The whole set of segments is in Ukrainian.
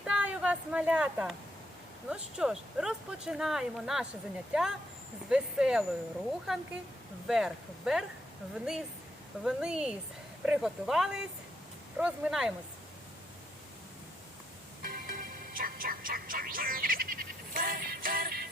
Вітаю вас, малята! Ну що ж, розпочинаємо наше заняття з веселої руханки вверх, вверх, вниз, вниз. Приготувались, розминаємось. Право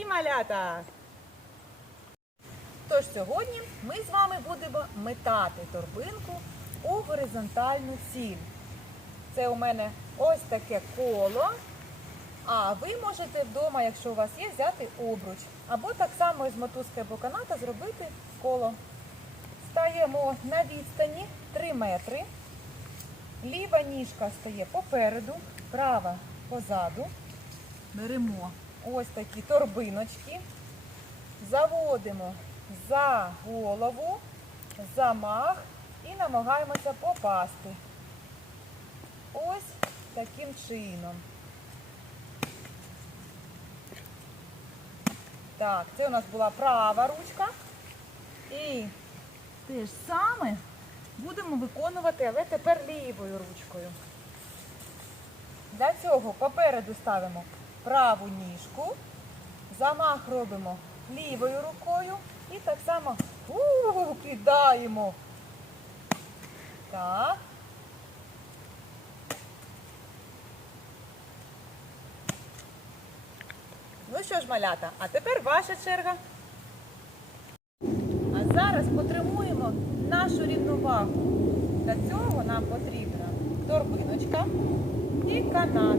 Молодці, малята! Тож сьогодні ми з вами будемо метати торбинку у горизонтальну ціль. Це у мене ось таке коло. А ви можете вдома, якщо у вас є, взяти обруч. Або так само із мотузки або каната зробити коло. Стаємо на відстані 3 метри. Ліва ніжка стає попереду, права позаду. Беремо ось такі торбиночки. Заводимо за голову, замах і намагаємося попасти. Ось таким чином. Так, це у нас була права ручка. І те ж саме будемо виконувати, але тепер лівою ручкою. Для цього попереду ставимо праву ніжку, замах робимо лівою рукою і так само у, кидаємо. Так. Ну що ж, малята, а тепер ваша черга. А зараз потримуємо нашу рівновагу. Для цього нам потрібна торбиночка і канат,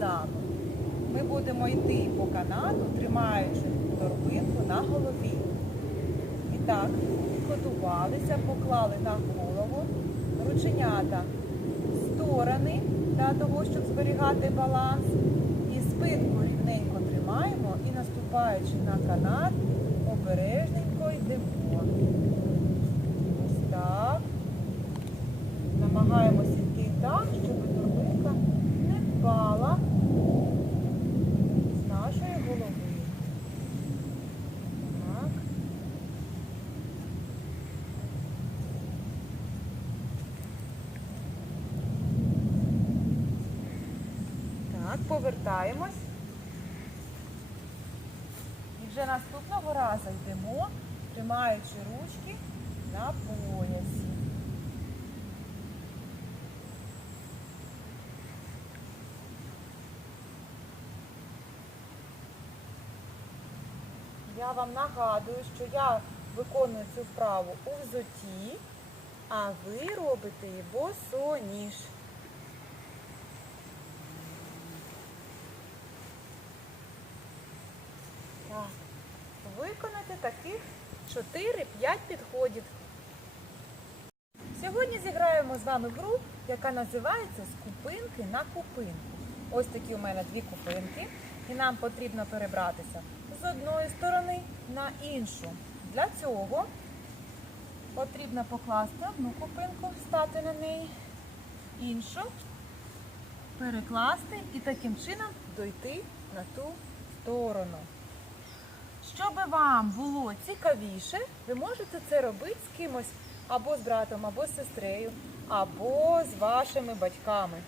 зигзагом. Ми будемо йти по канату, тримаючи торбинку на голові. І так, підготувалися, поклали на голову рученята сторони для того, щоб зберігати баланс. І спинку рівненько тримаємо і наступаючи на канат, обережненько йдемо. Ось так. Намагаємося йти так, щоб торбинка не впала з нашої голови. Так. Так, повертаємось. І вже наступного разу йдемо, тримаючи ручки на поясі. Я вам нагадую, що я виконую цю вправу у взуті, а ви робите її босоніж. Виконати таких 4-5 підходів. Сьогодні зіграємо з вами гру, яка називається з купинки на купинку. Ось такі у мене дві купинки, і нам потрібно перебратися з одної сторони на іншу. Для цього потрібно покласти одну купинку, встати на неї, іншу перекласти і таким чином дойти на ту сторону. Щоб вам було цікавіше, ви можете це робити з кимось або з братом, або з сестрею, або з вашими батьками.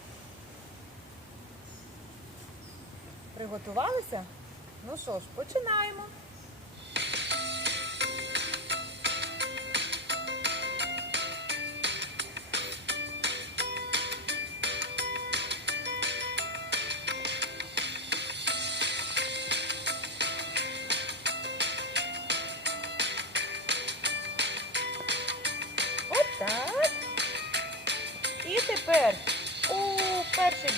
Приготувалися? Ну що ж, починаємо. І тепер у перший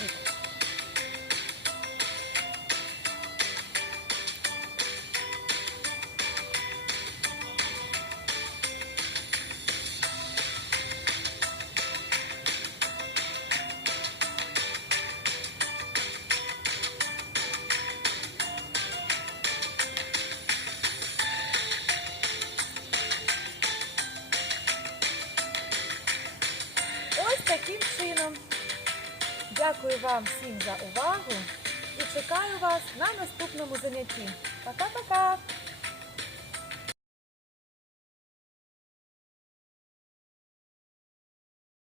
Дякую вам всім за увагу і чекаю вас на наступному занятті. Пока-пока!